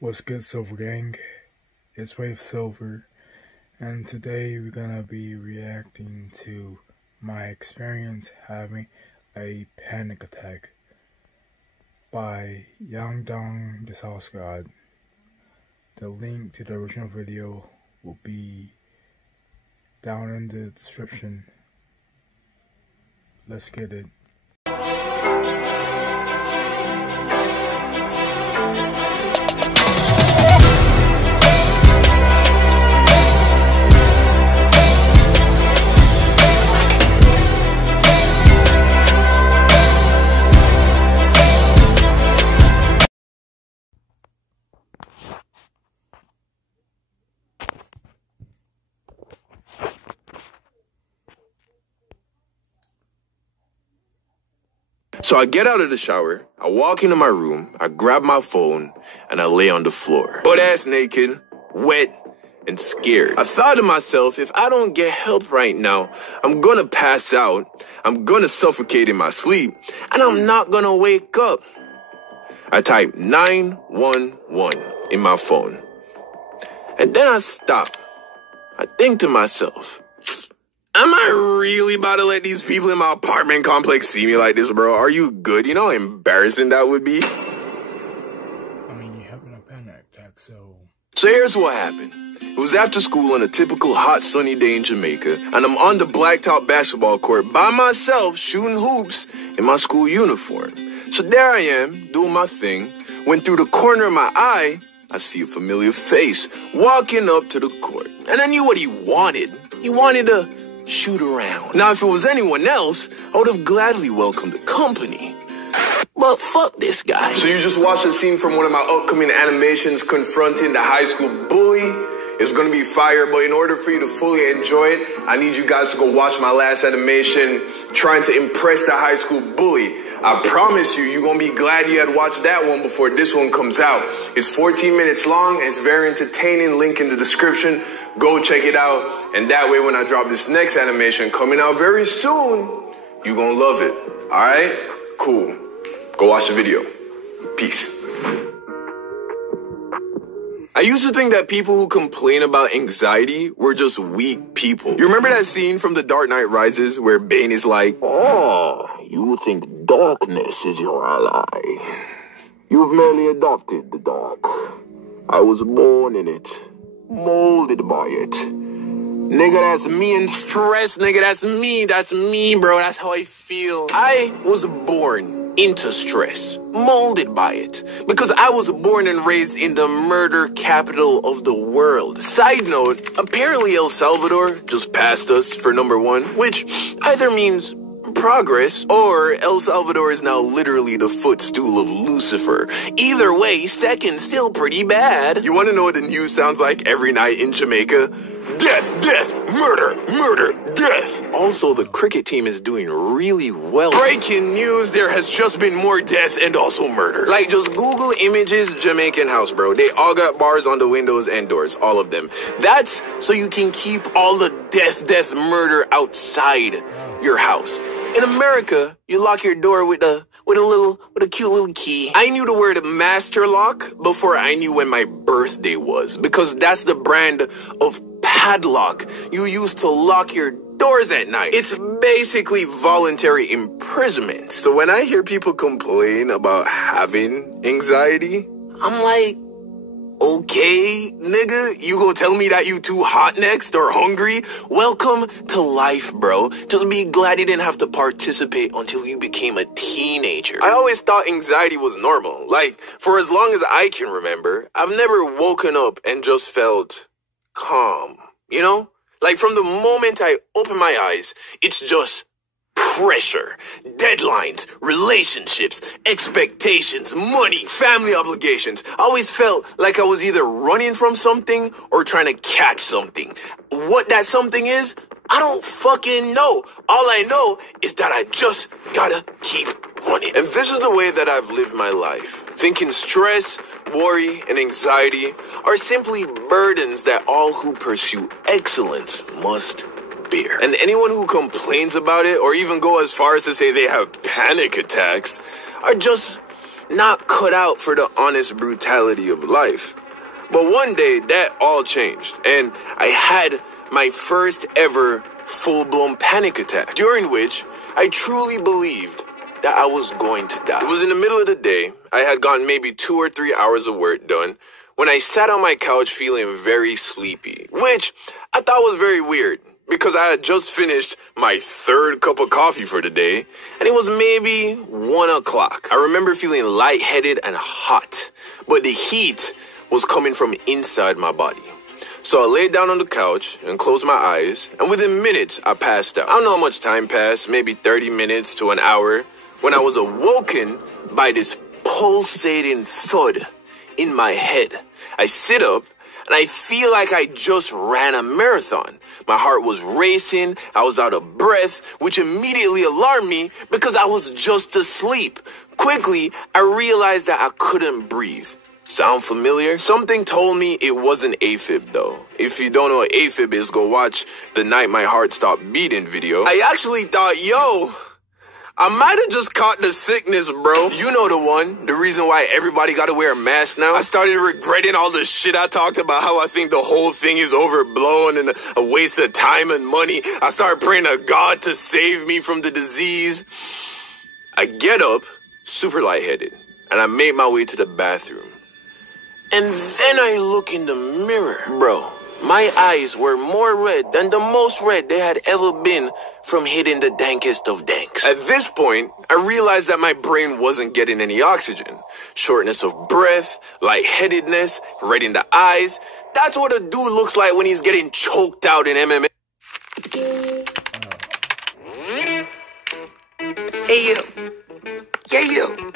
What's good, Silver Gang? It's Wave Silver, and today we're gonna be reacting to my experience having a panic attack by Yangdong the Sauce God. The link to the original video will be down in the description. Let's get it. So I get out of the shower, I walk into my room, I grab my phone, and I lay on the floor. Butt-ass naked, wet, and scared. I thought to myself, if I don't get help right now, I'm gonna pass out, I'm gonna suffocate in my sleep, and I'm not gonna wake up. I type 911 in my phone. And then I stop. I think to myself, am I really about to let these people in my apartment complex see me like this, bro? Are you good? You know how embarrassing that would be? I mean, you're having a panic attack, so here's what happened. It was after school on a typical hot sunny day in Jamaica, and I'm on the blacktop basketball court by myself shooting hoops in my school uniform. So there I am, doing my thing, when through the corner of my eye, I see a familiar face walking up to the court. And I knew what he wanted. He wanted to shoot around. Now, if it was anyone else, I would have gladly welcomed the company. But fuck this guy. So you just watched a scene from one of my upcoming animations confronting the high school bully. It's gonna be fire, but in order for you to fully enjoy it, I need you guys to go watch my last animation trying to impress the high school bully. I promise you, you're gonna be glad you had watched that one before this one comes out. It's 14 minutes long, and it's very entertaining. Link in the description. Go check it out, and that way when I drop this next animation coming out very soon, you're gonna love it. Alright? Cool. Go watch the video. Peace. I used to think that people who complain about anxiety were just weak people. You remember that scene from The Dark Knight Rises where Bane is like, "Oh, you think darkness is your ally. You've merely adopted the dark. I was born in it. Molded by it. Nigga, that's me in stress, nigga, that's me, bro, that's how I feel. I was born into stress, molded by it, because I was born and raised in the murder capital of the world. Side note, apparently El Salvador just passed us for #1, which either means progress, or El Salvador is now literally the footstool of Lucifer. Either way, second still pretty bad. You want to know what the news sounds like every night in Jamaica? Death, death, murder, murder, death. Also, the cricket team is doing really well. Breaking news, there has just been more death and also murder. Like, just Google images Jamaican house, bro. They all got bars on the windows and doors, all of them. That's so you can keep all the death, murder outside your house. In America, you lock your door with a cute little key. I knew the word master lock before I knew when my birthday was, because that's the brand of padlock you use to lock your doors at night. It's basically voluntary imprisonment. So when I hear people complain about having anxiety, I'm like, okay, nigga, you go tell me that you too hot next or hungry? Welcome to life, bro. Just be glad you didn't have to participate until you became a teenager. I always thought anxiety was normal. Like, for as long as I can remember, I've never woken up and just felt calm, you know? Like, from the moment I open my eyes, it's just pressure, deadlines, relationships, expectations, money, family obligations. I always felt like I was either running from something or trying to catch something. What that something is, I don't fucking know. All I know is that I just gotta keep running. And this is the way that I've lived my life. Thinking stress, worry, and anxiety are simply burdens that all who pursue excellence must beer. And anyone who complains about it, or even go as far as to say they have panic attacks, are just not cut out for the honest brutality of life. But one day, that all changed, and I had my first ever full-blown panic attack, during which I truly believed that I was going to die. It was in the middle of the day. I had gotten maybe 2 or 3 hours of work done when I sat on my couch feeling very sleepy, which I thought was very weird because I had just finished my 3rd cup of coffee for the day, and it was maybe 1 o'clock. I remember feeling lightheaded and hot, but the heat was coming from inside my body. So I laid down on the couch and closed my eyes, and within minutes, I passed out. I don't know how much time passed, maybe 30 minutes to an hour, when I was awoken by this pulsating thud in my head. I sit up, and I feel like I just ran a marathon. My heart was racing, I was out of breath, which immediately alarmed me because I was just asleep. Quickly, I realized that I couldn't breathe. Sound familiar? Something told me it wasn't AFib though. If you don't know what AFib is, go watch the Night My Heart Stopped Beating video. I actually thought, yo, I might have just caught the sickness, bro. You know the one. The reason why everybody gotta wear a mask now. I started regretting all the shit I talked about, how I think the whole thing is overblown and a waste of time and money. I started praying to God to save me from the disease. I get up, super lightheaded, and I make my way to the bathroom. And then I look in the mirror. Bro, my eyes were more red than the most red they had ever been from hitting the dankest of danks. At this point, I realized that my brain wasn't getting any oxygen. Shortness of breath, lightheadedness, red in the eyes. That's what a dude looks like when he's getting choked out in MMA. Hey, you. Yeah, you.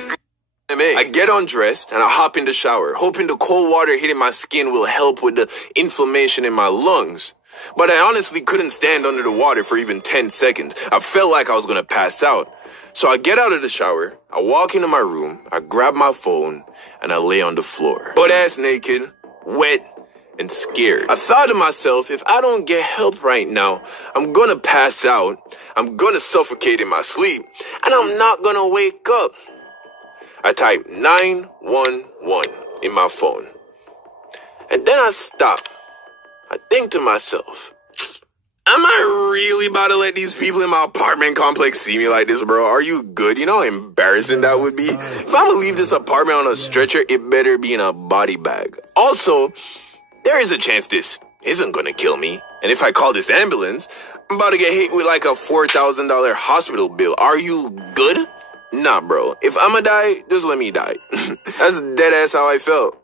I get undressed and I hop in the shower, hoping the cold water hitting my skin will help with the inflammation in my lungs. But I honestly couldn't stand under the water for even 10 seconds. I felt like I was going to pass out. So I get out of the shower, I walk into my room, I grab my phone, and I lay on the floor. Butt-ass naked, wet, and scared. I thought to myself, if I don't get help right now, I'm going to pass out, I'm going to suffocate in my sleep, and I'm not going to wake up. I type 911 in my phone. And then I stop. I think to myself, am I really about to let these people in my apartment complex see me like this, bro? Are you good? You know how embarrassing that would be? If I'm gonna leave this apartment on a stretcher, it better be in a body bag. Also, there is a chance this isn't gonna kill me. And if I call this ambulance, I'm about to get hit with like a $4,000 hospital bill. Are you good? Nah, bro. If I'ma die, just let me die. That's dead ass how I felt.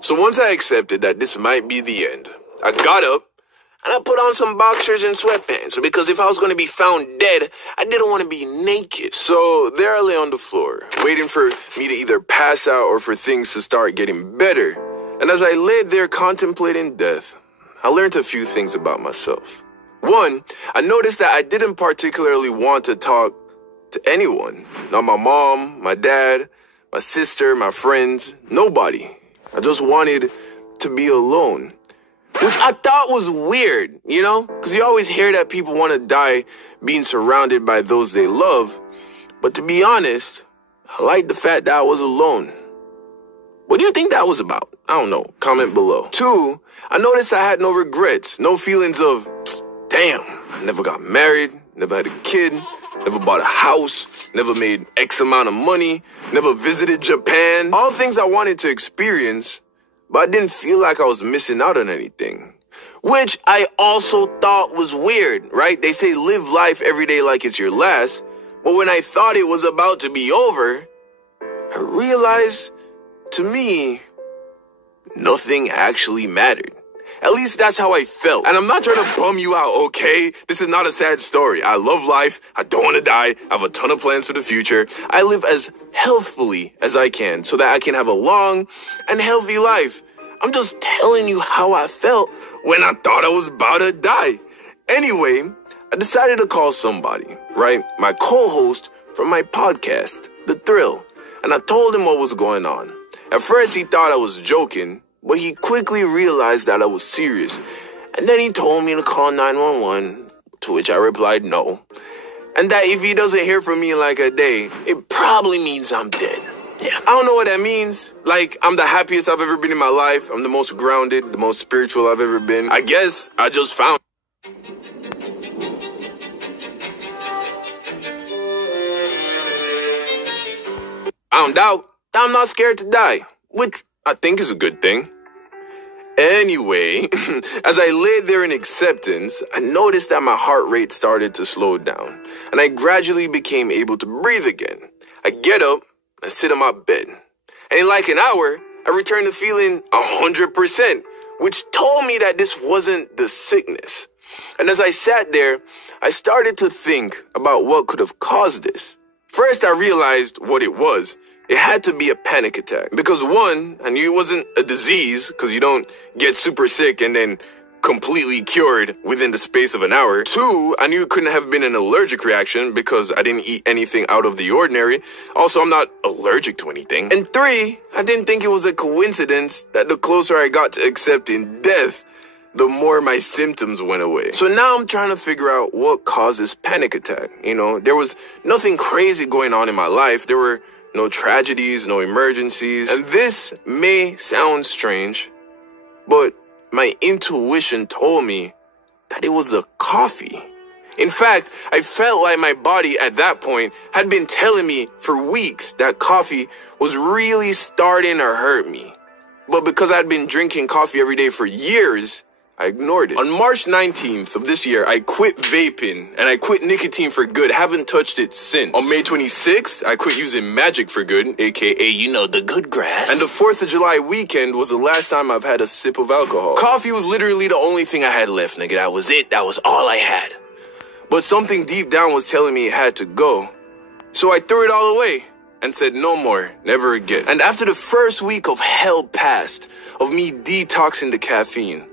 So once I accepted that this might be the end, I got up and I put on some boxers and sweatpants because if I was going to be found dead, I didn't want to be naked. So there I lay on the floor, waiting for me to either pass out or for things to start getting better. And as I lay there contemplating death, I learned a few things about myself. One, I noticed that I didn't particularly want to talk to anyone. Not my mom, my dad, my sister, my friends, nobody. I just wanted to be alone. Which I thought was weird, you know? Because you always hear that people want to die being surrounded by those they love. But to be honest, I liked the fact that I was alone. What do you think that was about? I don't know. Comment below. Two, I noticed I had no regrets. No feelings of, damn, I never got married, never had a kid, never bought a house, never made X amount of money, never visited Japan. All things I wanted to experience, but I didn't feel like I was missing out on anything. Which I also thought was weird, right? They say live life every day like it's your last. But when I thought it was about to be over, I realized, to me, nothing actually mattered. At least that's how I felt. And I'm not trying to bum you out, okay? This is not a sad story. I love life. I don't want to die. I have a ton of plans for the future. I live as healthfully as I can so that I can have a long and healthy life. I'm just telling you how I felt when I thought I was about to die. Anyway, I decided to call somebody, right? My co-host from my podcast, The Thrill. And I told him what was going on. At first, he thought I was joking, but he quickly realized that I was serious. And then he told me to call 911, to which I replied no. And that if he doesn't hear from me in like a day, it probably means I'm dead. I don't know what that means. Like, I'm the happiest I've ever been in my life. I'm the most grounded, the most spiritual I've ever been. I guess I just found out that I'm not scared to die, which I think is a good thing. Anyway, as I lay there in acceptance, I noticed that my heart rate started to slow down, and I gradually became able to breathe again. I get up, I sit on my bed, and in like an hour, I returned to feeling 100%, which told me that this wasn't the sickness. And as I sat there, I started to think about what could have caused this. First, I realized what it was. It had to be a panic attack. Because one, I knew it wasn't a disease, because you don't get super sick and then completely cured within the space of an hour. Two, I knew it couldn't have been an allergic reaction because I didn't eat anything out of the ordinary. Also, I'm not allergic to anything. And three, I didn't think it was a coincidence that the closer I got to accepting death, the more my symptoms went away. So now I'm trying to figure out what causes panic attack. You know, there was nothing crazy going on in my life. There were no tragedies, no emergencies. And this may sound strange, but my intuition told me that it was the coffee. In fact, I felt like my body at that point had been telling me for weeks that coffee was really starting to hurt me. But because I'd been drinking coffee every day for years, I ignored it. On March 19th of this year, I quit vaping and I quit nicotine for good. Haven't touched it since. On May 26th, I quit using Magic for good, aka, you know, the good grass. And the 4th of July weekend was the last time I've had a sip of alcohol. Coffee was literally the only thing I had left, nigga. That was it. That was all I had. But something deep down was telling me it had to go. So I threw it all away and said no more, never again. And after the first week of hell passed, of me detoxing the caffeine,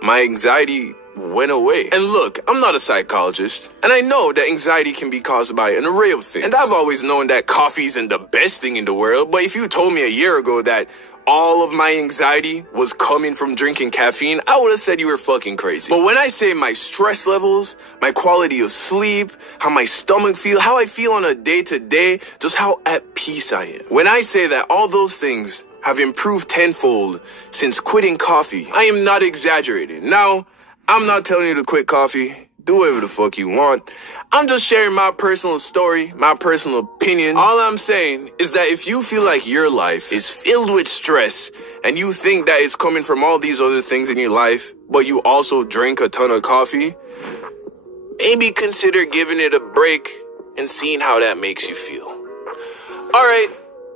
my anxiety went away. And look, I'm not a psychologist, and I know that anxiety can be caused by an array of things. And I've always known that coffee isn't the best thing in the world, but if you told me a year ago that all of my anxiety was coming from drinking caffeine, I would have said you were fucking crazy. But when I say my stress levels, my quality of sleep, how my stomach feels, how I feel on a day-to-day, just how at peace I am. When I say that all those things have improved tenfold since quitting coffee, I am not exaggerating. Now, I'm not telling you to quit coffee. Do whatever the fuck you want. I'm just sharing my personal story, my personal opinion. All I'm saying is that if you feel like your life is filled with stress and you think that it's coming from all these other things in your life, but you also drink a ton of coffee, maybe consider giving it a break and seeing how that makes you feel. All right.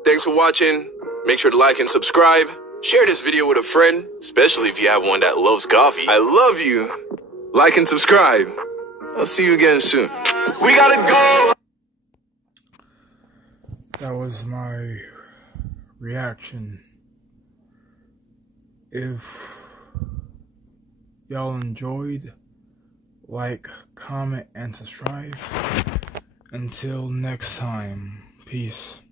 Thanks for watching. Make sure to like and subscribe. Share this video with a friend, especially if you have one that loves coffee. I love you. Like and subscribe. I'll see you again soon. We gotta go! That was my reaction. If y'all enjoyed, like, comment, and subscribe. Until next time, peace.